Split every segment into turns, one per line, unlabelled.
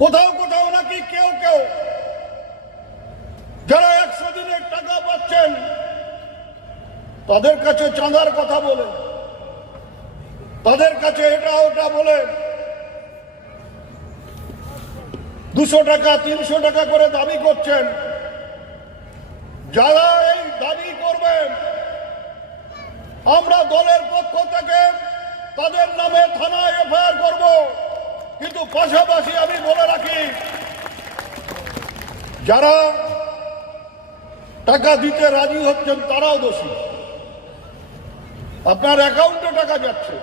কোথাও কোথাও নাকি কেউ কেউ যারা একশো দিনের টাকা পাচ্ছেন, তাদের কাছে চাঁদার কথা বলে, তাদের কাছে এটা ওটা বলে, দুশো টাকা, তিনশো টাকা করে দাবি করছেন। যারা এই দাবি করবেন, আমরা দলের পক্ষ থেকে তাদের নামে থানায় এফআইআর করব। কিন্তু পাশাপাশি আমি বলে রাখি, যারা টাকা দিতে রাজি হচ্ছেন তারাও দোষী। আপনার অ্যাকাউন্টে টাকা যাচ্ছে।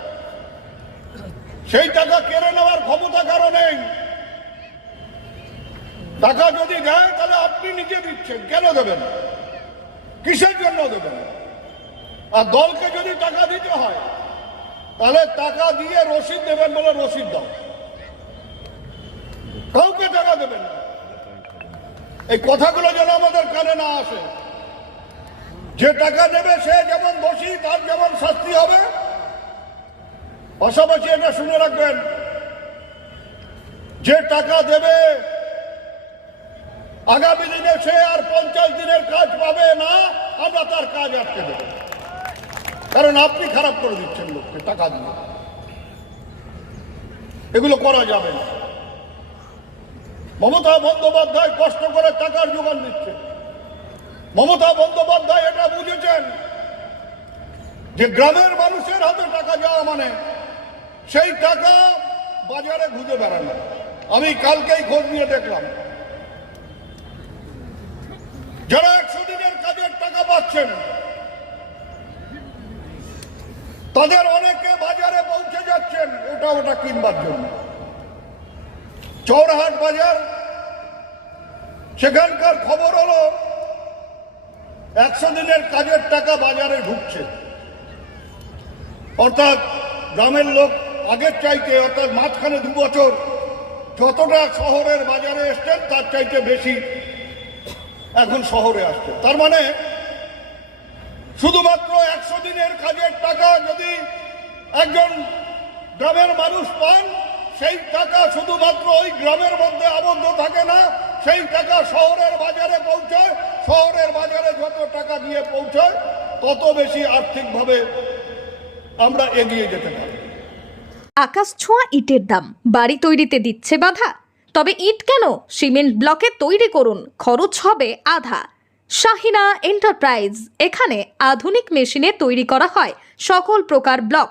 সেই টাকা কেড়ে নেওয়ার ক্ষমতা কারও নেই। টাকা যদি দেয়, তাহলে আপনি নিজে দিচ্ছেন। কেন দেবেন? কিসের জন্য দেবেন? আর দলকে যদি টাকা দিতে হয়, তাহলে টাকা দিয়ে রসিদ দেবেন বলে রসিদ দাও। দেবেন না। এই কথাগুলো যেন আমাদের কানে না আসে। যে টাকা দেবে সে যেমন দোষী, তার যেমন শাস্তি হবে। পাশাপাশি এটা শুনে রাখবেন, যে টাকা দেবে, আগামী দিনে সে আর পঞ্চাশ দিনের কাজ পাবে না, আমরা তার কাজ আটকে দেব। কারণ আপনি খারাপ করে দিচ্ছেন লোককে টাকা দিয়ে। এগুলো করা যাবে না। মমতা বন্দ্যোপাধ্যায় কষ্ট করে টাকার যোগান দিচ্ছে। মমতা বন্দ্যোপাধ্যায় এটা বুঝেছেন যে গ্রামের মানুষের হাতে টাকা যাওয়া মানে সেই টাকা বাজারে ঘুরে বেড়ানো। আমি কালকেই খোঁজ নিয়ে দেখলাম। যারা একশো দিনের কাজের টাকা পাচ্ছেন, তাদের অনেকে বাজারে পৌঁছে যাচ্ছেন ওটা ওটা কিনবার জন্য। চৌরাহাট বাজার। সেখানকার খবর হলো, একশো দিনের কাজের টাকা বাজারে ঢুকছে। অর্থাৎ গ্রামের লোক আগের চাইতে, অর্থাৎ মাঝখানে দু বছর যতটা শহরের বাজারে এসছেন, তার চাইতে বেশি এখন শহরে আসছে। তার মানে শুধুমাত্র একশো দিনের কাজের টাকা যদি একজন গ্রামের মানুষ পান সেই টাকা শুধুমাত্র ওই গ্রামের মধ্যে আবদ্ধ থাকে না, সেই টাকা শহরের বাজারে পৌঁছায়। শহরের বাজারে যত টাকা দিয়ে পৌঁছায়, তত বেশি আর্থিকভাবে আমরা এগিয়ে যেতে পারি।
আকাশ ছোঁয়া ইটের দাম। বাড়ি তৈরিতে দিচ্ছে বাধা। তবে ইট কেন? সিমেন্ট ব্লকে তৈরি করুন। খরচ হবে আধা। শাহিনা এন্টারপ্রাইজ। এখানে আধুনিক মেশিনে তৈরি করা হয়। সকল প্রকার ব্লক।